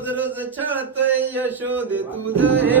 我的肚子恰了顿要笑的肚子也